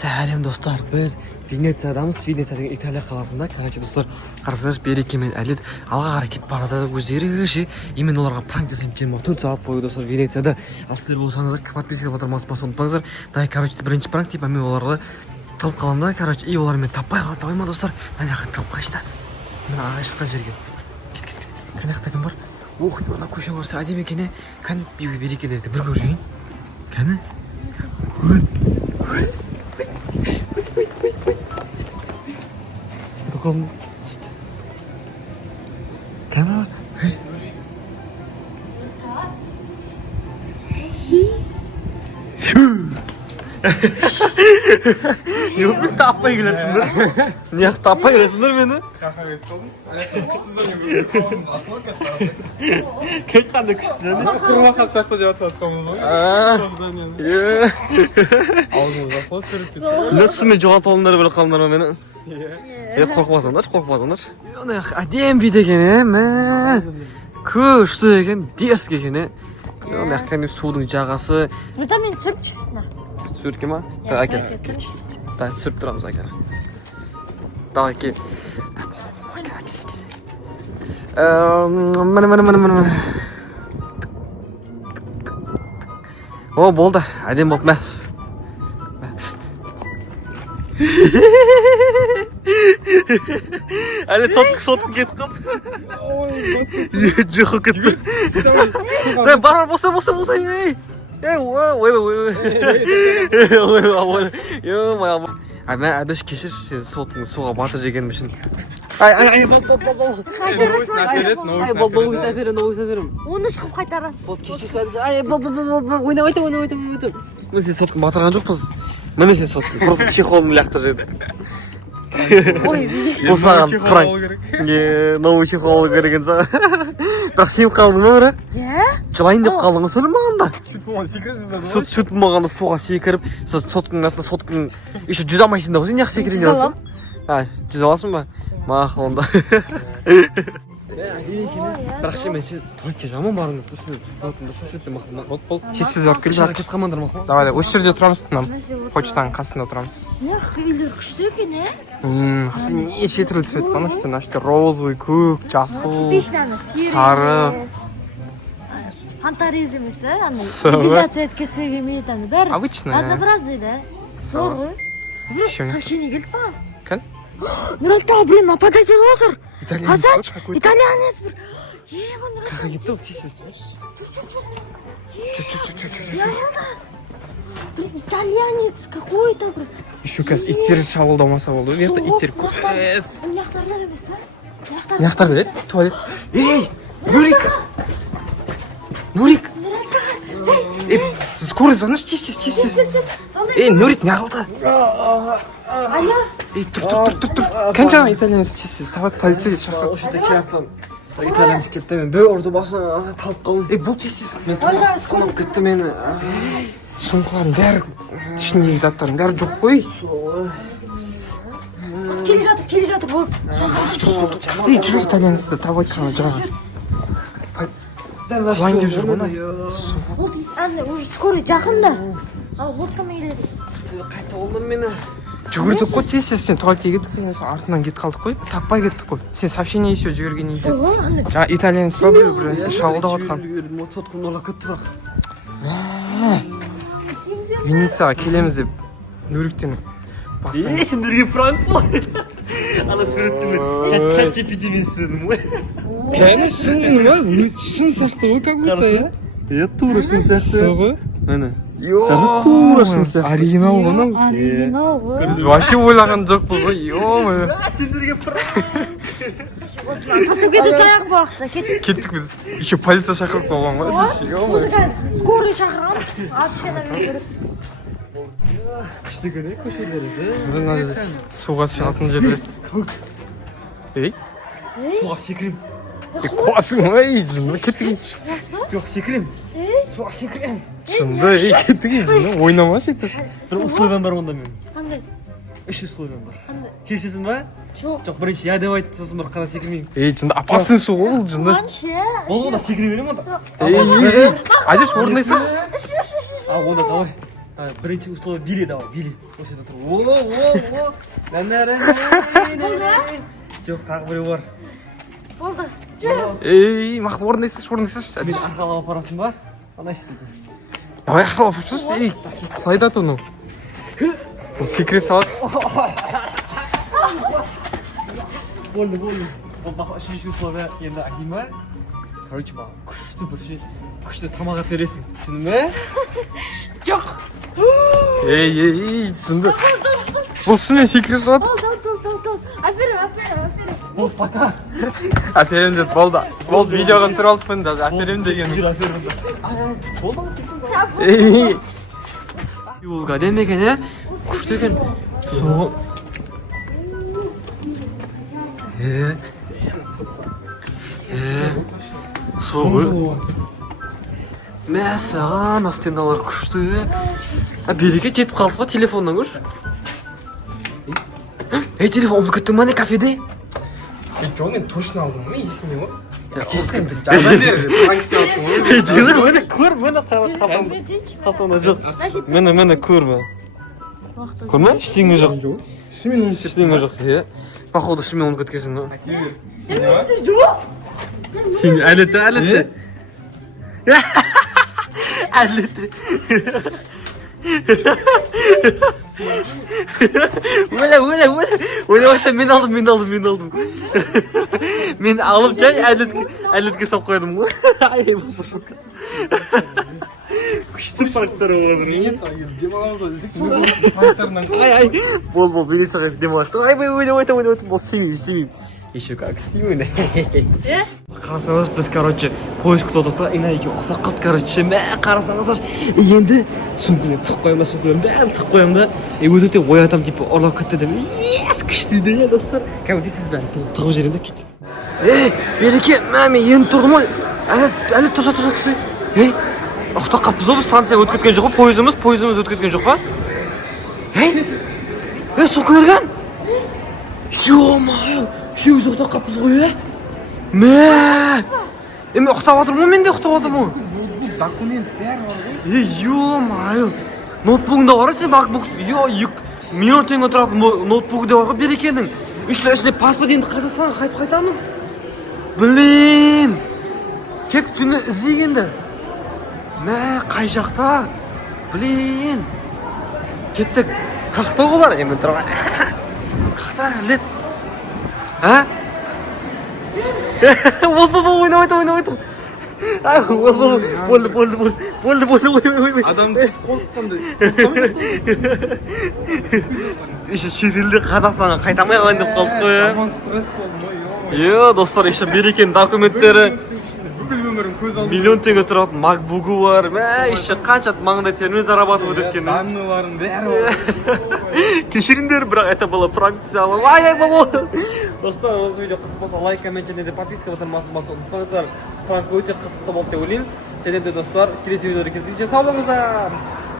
Сәлем достар, біз Венециядамыз. Венецияның Италия қаласында. Короче, достар, қарасаңыз, Береке мен Әлет алға қарай кетіп барады. Өздері ше, именно оларға пранк жасаймын. 24 сағат бойы достар Венецияда. Ал сіздер болсаңыздар, подписчик отырмасын ұмытпаңыздар. Дай, короче, бірінші пранк тип, мен оларға тылып қаламын да, короче, и олармен таппай қалады ма достар? Дай, тылып қайшты. Мен ағай шыққан жерге. Кет. Қанақта кім бар? Ох, ана көше барса әдемі екен. Кән Берекелерді бір көрейін. Кәні? Kom. Kan du? Yok bir tapmaya giresindir. Niye tapmaya giresindir beni? Şaka ettim. Kaç tane kuşsun? Kırma kalsak da cevap attığımızı. Ağzımıza sol sürüp gitti. Nasıl mı cevap onları böyle kalınlar beni? Korkmasınlar. Ona adem bir de gene mi? Kuştu eken, ders gekene. Ona kendi sudun cağası. Vitamin Türk. Sürt kim ha? Daha gel. Daha sürüp duramız ha gel. Daha ki. Mana. O boldu. Adem olmaz. Әлі сотқы кетіп қалды. Жоқ кетті. Бар болса. Мен әдіш кешір, сен сотқың суға батыр жеген үшін. Новый. Оны шығып қайтарасыз. Ойнап. Мен сен сотқың батырған жоқпыз. Мен сен сотқың, просто чехолын лақтыр жеді. Осаған пранк. Новый чехол кереген саған. Бірақ сен қалдың ба бірақ? Жылайын деп қалдың ба сәлем мағанда? Сүт мағанда суға секіріп, соткың еще жүз алмайсың да, сен неғып секірен жасың? Жүз аласың ба? Мақыл онда. Бірақ ше мен сен туалетке жаман барың деп Сіз барып келе жатыр. кет қамандар мақыл. Давай, осы жерде тұрамыз тынам. Почтаның қасында отырамыз. Үйлер күшті екен, Неше түрлі цвет бар, значит, розовый, көк, жасыл, Пешнаны, сары. Фантарез емес, да? Сары. Лила цветке сөйгемейді, бәрі. Обычно, Однообразный, да? Сор ғой. Еще. Сообщение келіп па? Кән? Нұралта, блин, нападать етіп отыр. Итальянец Итальянец бір. Қақа кетті ол тесіз. Итальянец какой-то бір. Еще қазір иттер шабылдамаса болды. Мекті иттер көп. Мынаяқтарда емес па? Мынаяқтарда еді? Туалет. Ей, Нурик. Скорый звоныш, тез. Нурик, не қалды? Ей, тұр. Қаншаға итальянец тез. Давай полицей шақыр. Осы жерде келатсам. Итальянец кетті мен. Бөй ұрды басына талып қалдым. Ей, бұл тез. Мен қамап кетті мені. Сұңқылардың бәрі, ішіндегі заттардың бәрі жоқ қой. Келе жатыр, болды. Ей, жүр итальянецті табай қана жаға. Құлайын деп жүр ғой. Болды, уже скорый жақында. Ал, лодкамен келеді. Қайта олдым мені. Жүгірдік қой, тез сен туалетке кеттік, артынан кет қалдық қой. Таппай кеттік қой. Сен сообщение еще жүгірген екен. Жаңа итальянец ба бір шабылдап отқан. Соткым нұрға кетті бірақ. Венецияға келеміз деп Нуриктен Сендерге пранк болды. Ана суретті мен чат GPT мен істедім ғой. Кәне шындың ба? Шын сияқты ғой, как будто, я? Е, тура шын сияқты. Со ғой? Мәне. Тура шын сияқты. Оригинал ғой, мынау. Оригинал ғой. Біз вообще ойлаған жоқпыз ғой, ё-моё. Сендерге пранк. Тастап кету саяқ уақытта кеттік. Кеттік біз. Еще полиция шақырып қойған ғой. Скорый шақырған. Атшадан көріп. Күшті көне көшелеріңізі. Суға шығатын жерде. Ей? Суға секірем. Қуасың ғой, жынды кеттік. Жоқ, секірем. Суға секірем. Жынды, кеттік, жынды. Ойнамашы еді. Бір условиям бар онда мен. Қандай? 3 условиям бар. Келісесің ба? Жоқ, бірінші я деп айтты, сосын бір қана секірмеймін. Ей, жынды, апасың су ғой, жынды. Ол онда секіре берем онда. Ей, айдеш орындайсың? Ал, онда давай. бірінші условие били давай, били. Осы жерде тұр. О. Жоқ, тағы біреу бар. болды Ей, мақта орындайсыз. Мен арқалап апарасың ба? Ана істейтін. Давай ақылап апарсыз. Ей, қалай да тұны? Бұл секрет салат. Болды. Ол бақы үшінші условие енді айтайын ба? Короче, маған күшті тамақ алып бересің. Түсіндің бе? жоқ Ей, түсінді. Бұл шынымен секрет салат. болды әперем Болды, пока. Әперем деді, болды. Болды, видеоға түсіріп алдықпын даже. Әперем деген. Жүр, әперім. Болды ма? Ей, Юлға дем екен, е? Күшті екен. Соғы... Соғы... Мәсіған, астендалар күшті. Береке жетіп қалды ба телефоннан көрші? Ей, телефон ұмытып кеттің ма не кафеде? жоқ, мен точно алдым ма, есімде ғой. Кешсен Жылы, мені көр, мені қалтамда жоқ. Мені көрме. Көрме? Ештеңе жоқ. Ештеңе жоқ, е? Походу, шынымен ұмытып кеткенсің ғой. Сен әлетті. Әлетті. Ойла, мен алдым. Мен алып жай әлетке сап қойдым ғой. Күшті парктар болады. Бол, мен саған демалашты. Ойла, бол, семейм. Еще как снимем. Қарасаңыз, біз, короче, поиск тұтық та, инаеке ұқтақ қалды, короче, қарасаңыздар, енді сумкаларын тық қоямын да, сумкаларын бәрін тық қоямын да, өте оятам, типа, ұрлап кетті деп, ес, күшті де, достар. Кәмі дейсіз бәрін тығып жерін да кеттім. Береке, мәме, енді тұрдым ой, әлі тұрса. Ұқтақ қаппыз ғой, біз станция өтіп кеткен жоқ па, пойызымыз өтіп кеткен жоқ па? Сумкаларған? Ё-мае! Үшеуміз ұқтап қаппыз ғой, мен ұқтап жатырмын, мен де ұқтап жатырмын. Бұл документ бәрі бар ғой. Ё-мае! Ноутбугында бар сен макбук, миллион теңге тұратын ноутбугында бар ғой Берекенің. Ішінде паспорт енді Қазақстанға қайтып қайтамыз. Блин! Кеттік жүні іздегенді. Қай жақта? Блин! Кеттік. Қақта олар? Емен тұрға. Қақта, лет. А? Ойна. Болды. Адамды қолыққандай. Еще шетелде Қазақстанға қайтамай қалайын деп қалдық қой. Жаман стресс болдым ғой. Достар, еще Берекенің документтері. Бүкіл өмірім көз алдым. Миллион теңге тұратын макбугі бар. Еще қанша маңдай термен зарабатывать еткен. Данныйларым бәрі бар. Кешіріңдер, бірақ это было пранк. Ай, бабо. Достар, осы видео қызық болса, лайк, коммент және де подписка батырмасын басуды ұмытпаңыздар. Пранк өте қызықты болды деп ойлаймын. Және де достар, келесі видеода кездескенше сау болыңыздар.